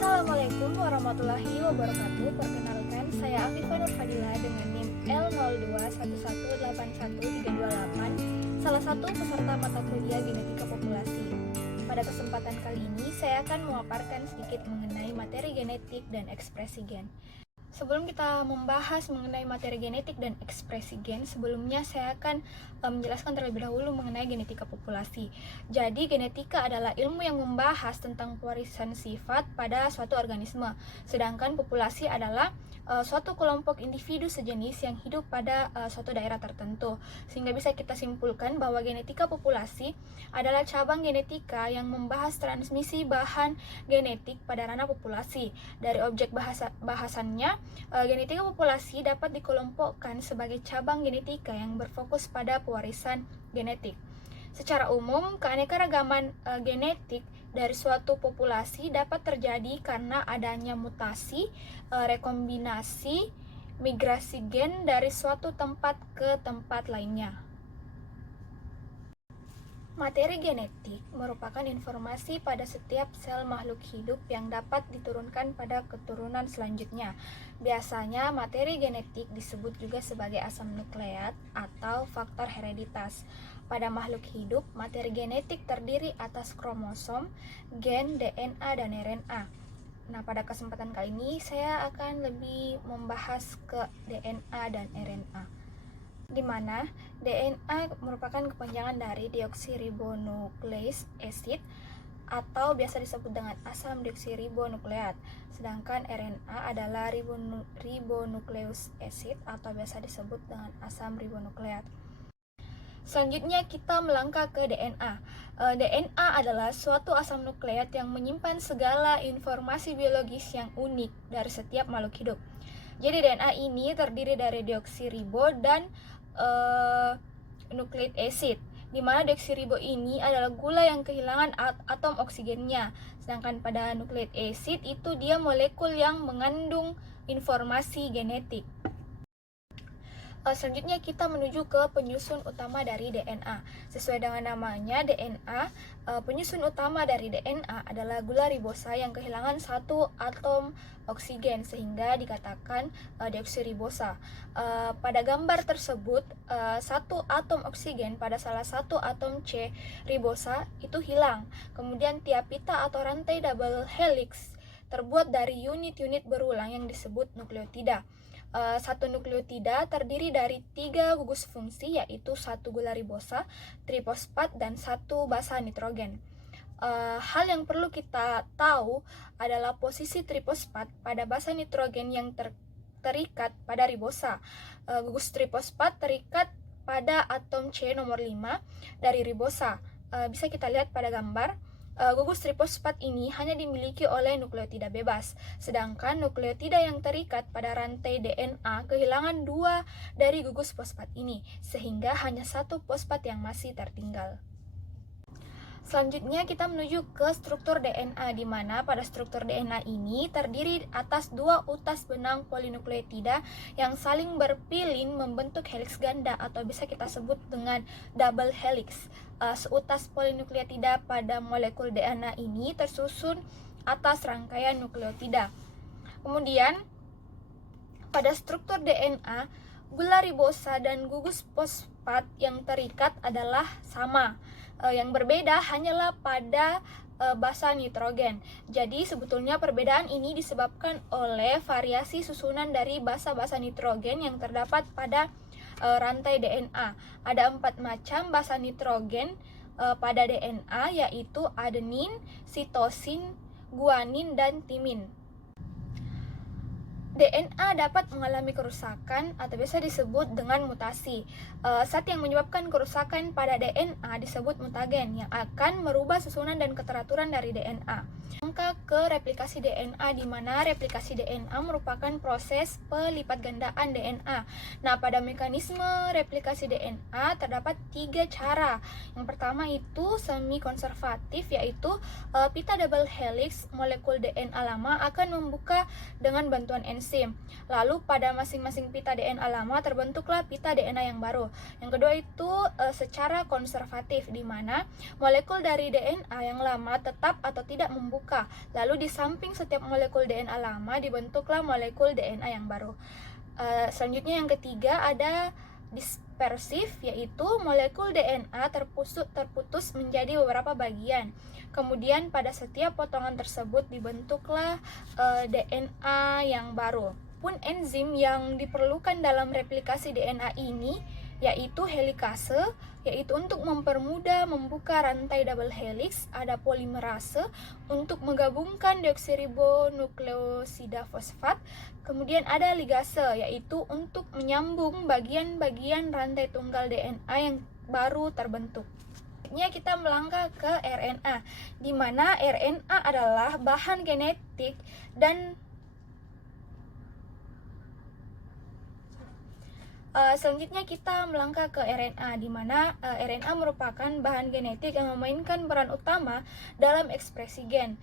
Assalamualaikum warahmatullahi wabarakatuh. Perkenalkan, saya Afifah Nur Fadila dengan NIM L0211813138, salah satu peserta mata kuliah Genetika Populasi. Pada kesempatan kali ini, saya akan memaparkan sedikit mengenai materi genetik dan ekspresi gen. Sebelum kita membahas mengenai materi genetik dan ekspresi gen, sebelumnya saya akan menjelaskan terlebih dahulu mengenai genetika populasi. Jadi, genetika adalah ilmu yang membahas tentang pewarisan sifat pada suatu organisme, sedangkan populasi adalah suatu kelompok individu sejenis yang hidup pada suatu daerah tertentu. Sehingga bisa kita simpulkan bahwa genetika populasi adalah cabang genetika yang membahas transmisi bahan genetik pada ranah populasi. Dari objek bahasannya, genetika populasi dapat dikelompokkan sebagai cabang genetika yang berfokus pada pewarisan genetik. Secara umum, keanekaragaman genetik dari suatu populasi dapat terjadi karena adanya mutasi, rekombinasi, migrasi gen dari suatu tempat ke tempat lainnya. Materi genetik merupakan informasi pada setiap sel makhluk hidup yang dapat diturunkan pada keturunan selanjutnya. Biasanya materi genetik disebut juga sebagai asam nukleat atau faktor hereditas. Pada makhluk hidup, materi genetik terdiri atas kromosom, gen, DNA, dan RNA. Nah, pada kesempatan kali ini saya akan lebih membahas ke DNA dan RNA, di mana DNA merupakan kepanjangan dari deoksiribonukleik acid atau biasa disebut dengan asam deoksiribonukleat, sedangkan RNA adalah ribonukleus acid atau biasa disebut dengan asam ribonukleat. Selanjutnya kita melangkah ke DNA. DNA adalah suatu asam nukleat yang menyimpan segala informasi biologis yang unik dari setiap makhluk hidup. Jadi DNA ini terdiri dari deoksiribo dan nucleic acid, di mana deoksiribo ini adalah gula yang kehilangan atom oksigennya, sedangkan pada nucleic acid itu dia molekul yang mengandung informasi genetik. Selanjutnya kita menuju ke penyusun utama dari DNA. Sesuai dengan namanya, DNA, penyusun utama dari DNA adalah gula ribosa yang kehilangan satu atom oksigen sehingga dikatakan deoksiribosa. Pada gambar tersebut, satu atom oksigen pada salah satu atom C ribosa itu hilang. Kemudian tiap pita atau rantai double helix terbuat dari unit-unit berulang yang disebut nukleotida. Satu nukleotida terdiri dari 3 gugus fungsi, yaitu satu gula ribosa, trifosfat, dan satu basa nitrogen. Hal yang perlu kita tahu adalah posisi trifosfat pada basa nitrogen yang terikat pada ribosa. Gugus trifosfat terikat pada atom C nomor 5 dari ribosa. Bisa kita lihat pada gambar. Gugus trifosfat ini hanya dimiliki oleh nukleotida bebas, sedangkan nukleotida yang terikat pada rantai DNA kehilangan 2 dari gugus fosfat ini, sehingga hanya satu fosfat yang masih tertinggal. Selanjutnya kita menuju ke struktur DNA, di mana pada struktur DNA ini terdiri atas 2 utas benang polinukleotida yang saling berpilin membentuk heliks ganda atau bisa kita sebut dengan double helix. Seutas polinukleotida pada molekul DNA ini tersusun atas rangkaian nukleotida. Kemudian pada struktur DNA, gula ribosa dan gugus fosfat yang terikat adalah sama. Yang berbeda hanyalah pada basa nitrogen. Jadi sebetulnya perbedaan ini disebabkan oleh variasi susunan dari basa-basa nitrogen yang terdapat pada rantai DNA. Ada 4 macam basa nitrogen pada DNA, yaitu adenin, sitosin, guanin, dan timin. DNA dapat mengalami kerusakan atau biasa disebut dengan mutasi. Zat yang menyebabkan kerusakan pada DNA disebut mutagen yang akan merubah susunan dan keteraturan dari DNA. Angka ke replikasi DNA, di mana replikasi DNA merupakan proses pelipat gandaan DNA. Nah, pada mekanisme replikasi DNA terdapat 3 cara. Yang pertama itu semi konservatif, yaitu pita double helix molekul DNA lama akan membuka dengan bantuan enzim. Lalu pada masing-masing pita DNA lama terbentuklah pita DNA yang baru. Yang kedua itu secara konservatif, di mana molekul dari DNA yang lama tetap atau tidak membuka. terbuka. Lalu di samping setiap molekul DNA lama dibentuklah molekul DNA yang baru. Selanjutnya yang ketiga ada dispersif, yaitu molekul DNA terputus menjadi beberapa bagian. Kemudian pada setiap potongan tersebut dibentuklah DNA yang baru. Pun enzim yang diperlukan dalam replikasi DNA ini yaitu helikase, yaitu untuk mempermudah membuka rantai double helix, ada polimerase untuk menggabungkan deoksiribonukleosida fosfat, kemudian ada ligase, yaitu untuk menyambung bagian-bagian rantai tunggal DNA yang baru terbentuk. Selanjutnya kita melangkah ke RNA, di mana RNA adalah bahan genetik dan selanjutnya kita melangkah ke RNA, di mana RNA merupakan bahan genetik yang memainkan peran utama dalam ekspresi gen.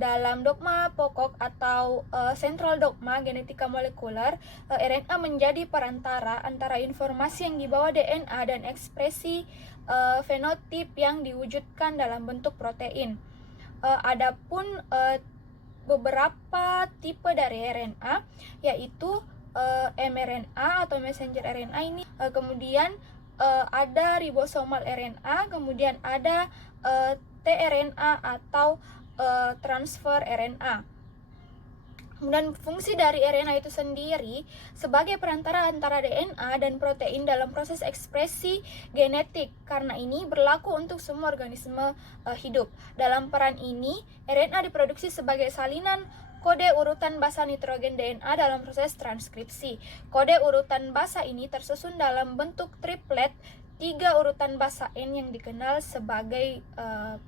Dalam dogma pokok atau central dogma genetika molekuler, RNA menjadi perantara antara informasi yang dibawa DNA dan ekspresi fenotip yang diwujudkan dalam bentuk protein. Adapun beberapa tipe dari RNA, yaitu mRNA atau messenger RNA ini, kemudian ada ribosomal RNA, kemudian ada tRNA atau transfer RNA. Kemudian fungsi dari RNA itu sendiri sebagai perantara antara DNA dan protein dalam proses ekspresi genetik. Karena ini berlaku untuk semua organisme hidup. Dalam peran ini, RNA diproduksi sebagai salinan kode urutan basa nitrogen DNA dalam proses transkripsi. Kode urutan basa ini tersusun dalam bentuk triplet 3 urutan basa N yang dikenal sebagai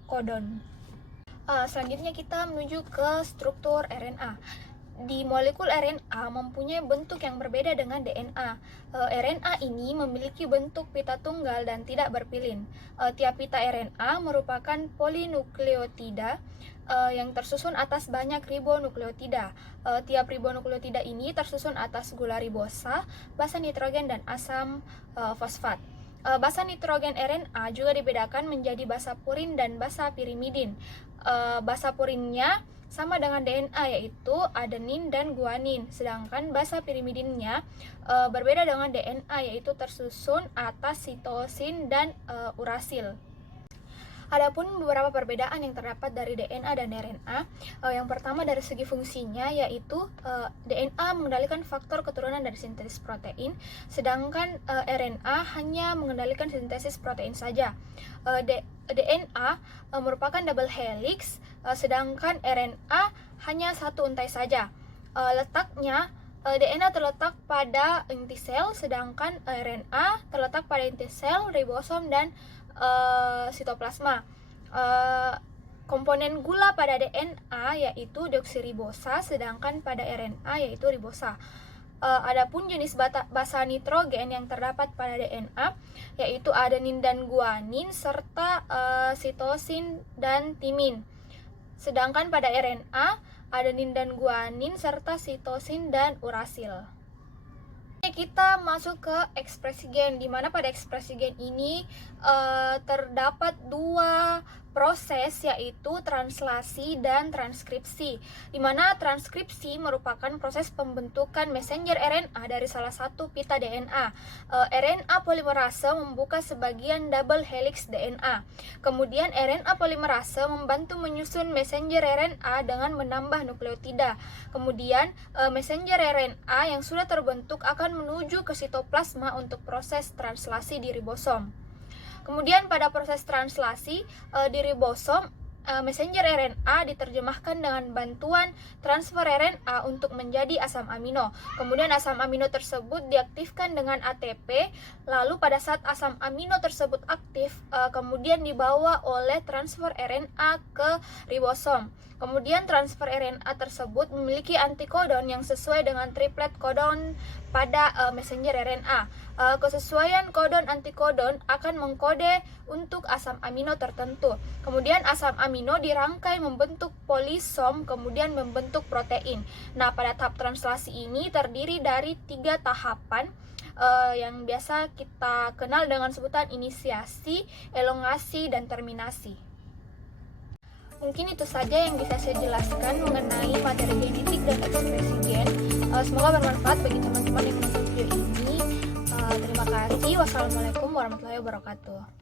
kodon. Selanjutnya kita menuju ke struktur RNA. Di molekul RNA mempunyai bentuk yang berbeda dengan DNA. RNA ini memiliki bentuk pita tunggal dan tidak berpilin. Tiap pita RNA merupakan polinukleotida yang tersusun atas banyak ribonukleotida. Tiap ribonukleotida ini tersusun atas gula ribosa, basa nitrogen, dan asam fosfat. Basa nitrogen RNA juga dibedakan menjadi basa purin dan basa pirimidin. Basa purinnya sama dengan DNA, yaitu adenin dan guanin, sedangkan basa pirimidinnya berbeda dengan DNA, yaitu tersusun atas sitosin dan urasil. Adapun beberapa perbedaan yang terdapat dari DNA dan RNA, yang pertama dari segi fungsinya, yaitu DNA mengendalikan faktor keturunan dari sintesis protein, sedangkan RNA hanya mengendalikan sintesis protein saja. DNA merupakan double helix, sedangkan RNA hanya satu untai saja. Letaknya, DNA terletak pada inti sel, sedangkan RNA terletak pada inti sel, ribosom, dan sitoplasma. Komponen gula pada DNA yaitu deoksiribosa, sedangkan pada RNA yaitu ribosa. Adapun jenis basa nitrogen yang terdapat pada DNA yaitu adenin dan guanin serta sitosin dan timin. Sedangkan pada RNA adenin dan guanin serta sitosin dan urasil. Kita masuk ke ekspresi gen, di mana pada ekspresi gen ini terdapat dua proses, yaitu translasi dan transkripsi. Di mana transkripsi merupakan proses pembentukan messenger RNA dari salah satu pita DNA. RNA polimerase membuka sebagian double helix DNA. Kemudian RNA polimerase membantu menyusun messenger RNA dengan menambah nukleotida. Kemudian messenger RNA yang sudah terbentuk akan menuju ke sitoplasma untuk proses translasi di ribosom. Kemudian pada proses translasi di ribosom, messenger RNA diterjemahkan dengan bantuan transfer RNA untuk menjadi asam amino. Kemudian asam amino tersebut diaktifkan dengan ATP. Lalu pada saat asam amino tersebut aktif, kemudian dibawa oleh transfer RNA ke ribosom. Kemudian transfer RNA tersebut memiliki antikodon yang sesuai dengan triplet kodon pada messenger RNA. Kesesuaian kodon antikodon akan mengkode untuk asam amino tertentu. Kemudian asam amino dirangkai membentuk polisom, kemudian membentuk protein. Nah, pada tahap translasi ini terdiri dari 3 tahapan yang biasa kita kenal dengan sebutan inisiasi, elongasi, dan terminasi. Mungkin itu saja yang bisa saya jelaskan mengenai materi genetik dan ekspresi gen. Semoga bermanfaat bagi teman-teman yang menonton video ini. Terima kasih. Wassalamualaikum warahmatullahi wabarakatuh.